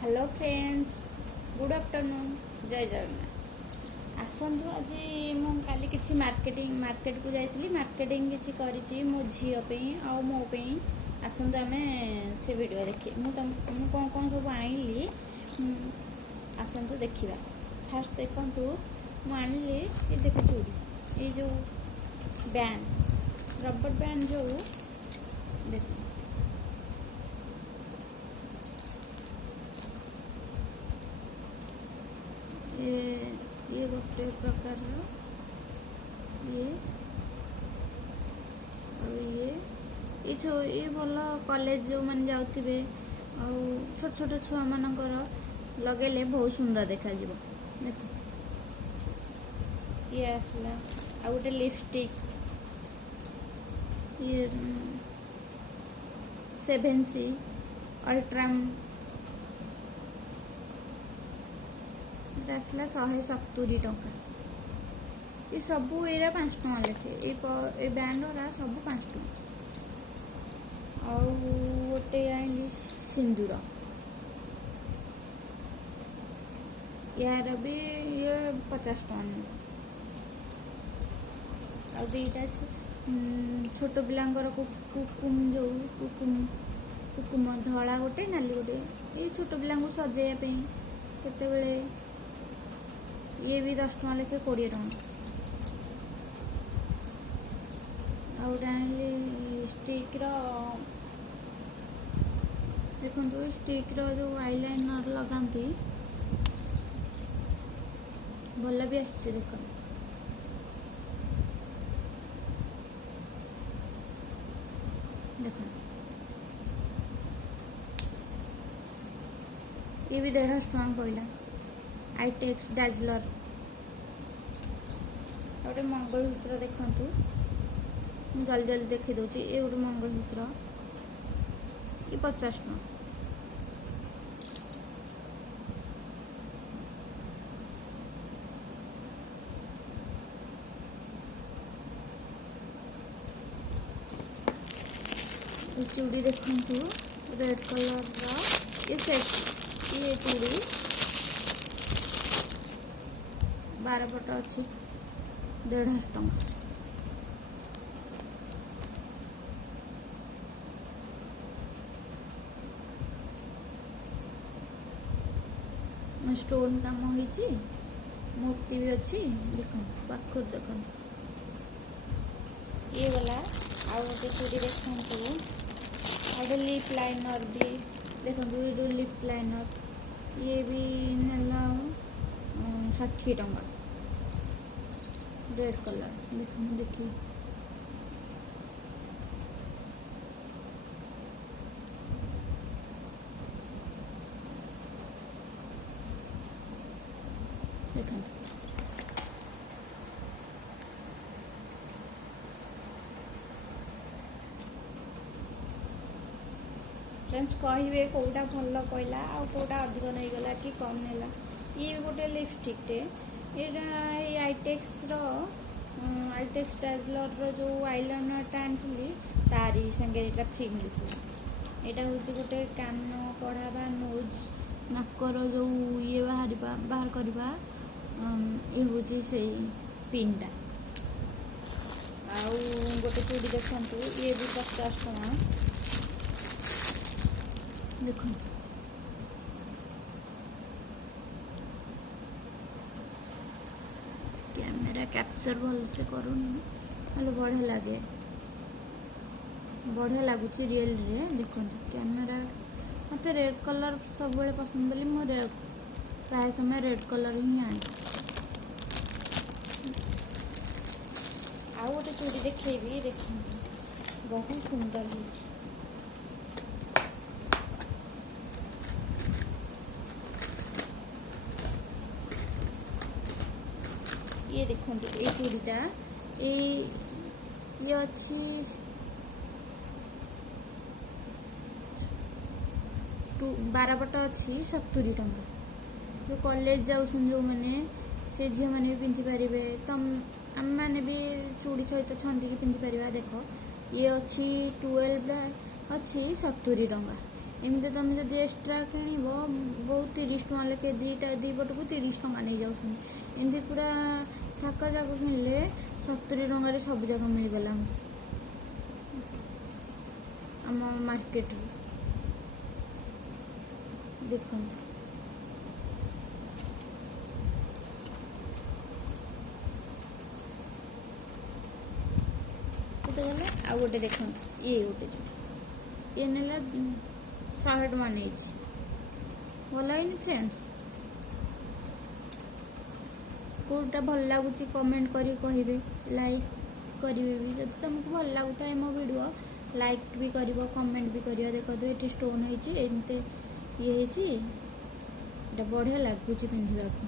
Hello friends, good afternoon, जय जगन्नाथ। आसतु आज मुझे मार्केट को जाइली मार्केटिंग किसी करी मो झील आ मो आसतु आम से वीडियो देखिए मुझे कौन कौन सब आनी आसतु देखा। फास्ट देखु मुझे ये देख चूड़ी ये जो बैंड रबर बैंड जो देख ये गोटे प्रकार ये जो ये भल कॉलेज जो मैंने जाऊे छोट छोट छुआ मानकर लगेले बहुत सुंदर देखा देख ये आसला आ गोटे लिपस्टिक ये 7C अल्ट्राम आसला 170 टंका। ये सबू ये 5 टंका लेखे ये बैंडरा सब 5 टंका। और गोटे आनी सिंदूर यार भी ये 50 टंका। आ दीटा छोट पिलांकर कुकुम जो कुकुम धला गोटे नाली गोटे ये छोट पिला सजाइवाई केते ये भी 10 टंका लेखे 20 टंका। स्टिक देखो स्टिक जो आईलाइनर लगाती भल भी आसছে देख देख ये भी 150 टंका पड़ा। आईटेक्स डाजलर गोटे मंगलसूत्र देखु जल्दी जल्दी देखी दूची ये गोटे मंगलसूत्र ये 50 टंका। ये चूड़ी देखु रेड कलर ये सेट ये चूड़ी 12 पट अच्छी 150 टंका। स्टोन काम होती मूर्ति भी अच्छी देख पाखर देख ये गला आ गोटे चूड़ी देखु आ लिप लाइनर भी देखो ये लिप लाइनर ये भी नेला 60 टंका। रेड कलर देखिए देख फ्रेंड्स कहे कौटा भल कहला आ कौटा अधिक नहीं गला कि कम नेला। ये गोटे लिपस्टिक ये आईटेक्स डाजलर जो आईलाइनर आनी तारी संगे ये फ्री मिलता। यहाँ हूँ गोटे कान पढ़ा बा नोज नाकर जो ये बाहर करवा ये हूँ से पिनटा। आउ गोटे चूड़ी देखु ये भी 50 टंका देख कैमेरा कैप्चर भल से करूनी हेल्ले बढ़िया लगुच रियल रे देख कैमेरा मत रेड कलर सब पसंद बोली मुझे प्राय समय रेड कलर ही आने। आउ गोटे चूड़ी देखेबी देख बहुत सुंदर है। ये देखो ये चूड़ीटा ये अच्छी 12 पट अच्छी 70 टंका। जो कॉलेज जाऊँ जो मैंने से झील मैंने भी पिंधि पारे तो आम मैंने भी चूड़ी सहित छंदी पिंधि पार। देख ये अच्छी 12 अच्छी 70 टंका। एमती तुम जब एक्सट्रा किणव बहुत 30 टଙ୍କା लेके दी पटक 30 टଙ୍କା नहीं जाऊँ एमती पूरा थाका जाक किणले 70 टंकार सब जाक मिलगला आम मार्केट देख आ गोटे देख ये गोटे जो ये नेला 100 टଙ୍କା नहीं भल है फ्रेंड्स कौटा भल लगुच कमेंट करी कहे लाइक करेंगे भी जब तुमको भल लगुता है मो वीडियो लाइक भी कर कमेंट भी कर देख दो ये स्टोन होमती ये बढ़िया लगुच पिंधा देख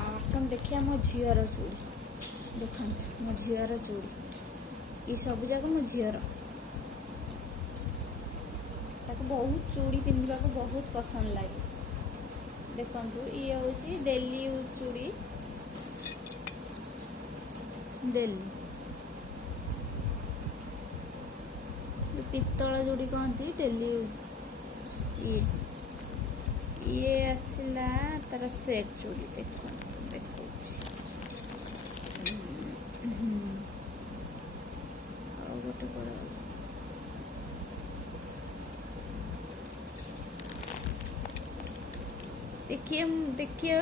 आसम देखिए मो झीर चूड़ी देख मो झीर चूड़ी ये सब जाक मो झीर बहुत चूड़ी पिंधा को बहुत पसंद लगे देखु ये हूँ डेली यूज चूड़ी डेली पित्तल जोड़ी कहती डेली यूज ये आसला तार सेट चूड़ी देख गोटे देखिए देखिए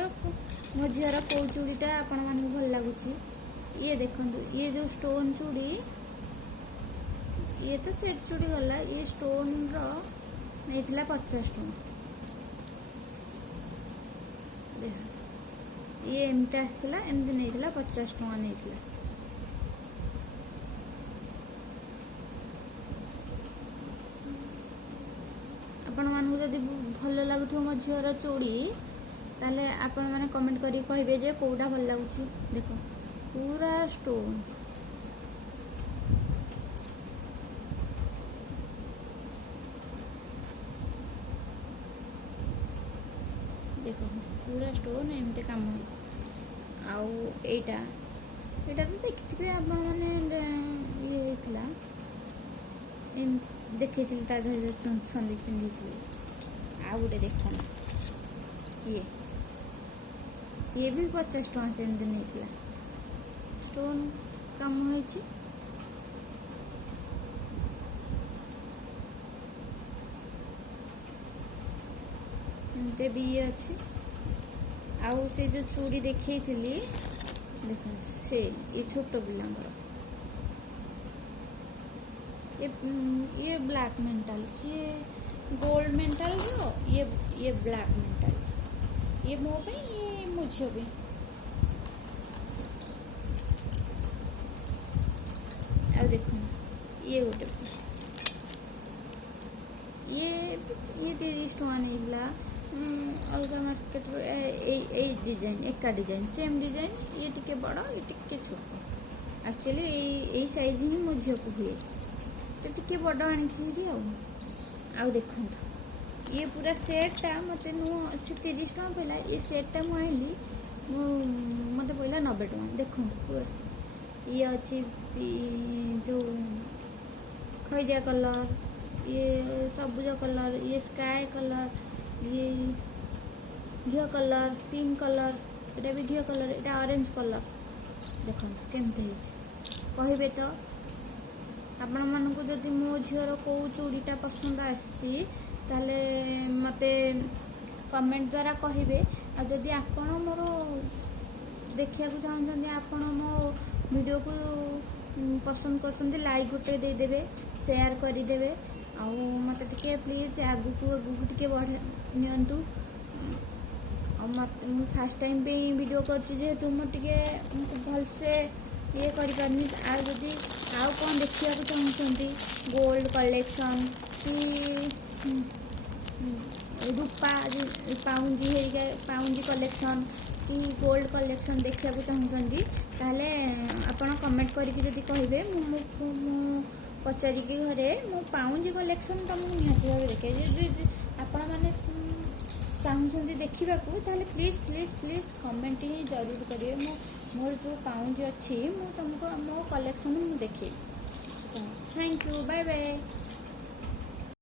मो झीर कौ चूड़ीटा आपण मान भल लगुच ये देखु ये जो स्टोन चूड़ी ये तो सेट चूड़ी गला ये स्टोन नहीं 50 टଙ୍କା ये एमती आसला एमती नहीं 50 टଙ୍କା नहीं आपण मानू जदि भल लगुथो मो झीर चूड़ी ताले आपण माने कमेंट करी कहिबे जे कोडा भल लागुची देखो पूरा स्टोन देखो पूरा स्टोन एमते काम हो आउ एटा एटा तो देखिथिबे आपण माने ये होइतला एम देखी ता छंदी पिंधि आ गोटे देख ये भी 50 टଙ୍କା से नहीं स्टोन कम होइछि एमते भी ये अच्छी आउ से जो चूड़ी देखी देख से ये छोट पिलांकर ये ब्लैक मेंटल ये गोल्ड मेंटल जो ये ब्लैक मेंटल ये मो पे ये मुझे भी अब देखो ये गोटे ये 30 टଙ୍କା नहीं अलग मार्केट डिजाइन एका डिजाइन सेम डिजाइन ये टिके बड़ा ये टिके छोट एक्चुअली यही साइज ही मो झील को हुए तो टिके बड़ आनी आउ देखो ये पूरा सेटा मत से 30 टଙ୍କା पड़ा ये सेटा मुझे मत पड़ा 90 टଙ୍କା देखो पूरा ये अच्छी जो खैरिया कलर ये सबुज कलर ये स्काई कलर ये घियो कलर पिंक कलर ये भी घियो कलर ये ऑरेंज कलर देखो केमती कहे तो आपण मानक जदि मो झीर कौ चूड़ीटा पसंद आसी मते कमेंट द्वारा कहे आदि आपण मोर देखा चाहते आपण मो वीडियो को पसंद कर लाइक गोटे देदेवे शेयर करदे आउ मत टे प्लीज आगु टे बढ़ा नियंतु मु फास्ट टाइम पे वीडियो करेतु मुझे भलसे ये करनी आदि आउ कौन देखा चाहते गोल्ड कलेक्शन कि रूपा पाउंजी हेरिका पाउंजी कलेक्शन कि गोल्ड कलेक्शन देखा चाहते ताहले आपण कमेंट करके कहे पचारिकी घरे मो पाउंजी कलेक्शन तुमको निहाती भाव देखे आपण मैंने चाहते देखा प्लीज प्लीज प्लीज कमेंट ही जरूर करेंगे मो मोर जो पाउंज अच्छी मु तुमको मो कलेक्शन देखी। Thank you, bye bye.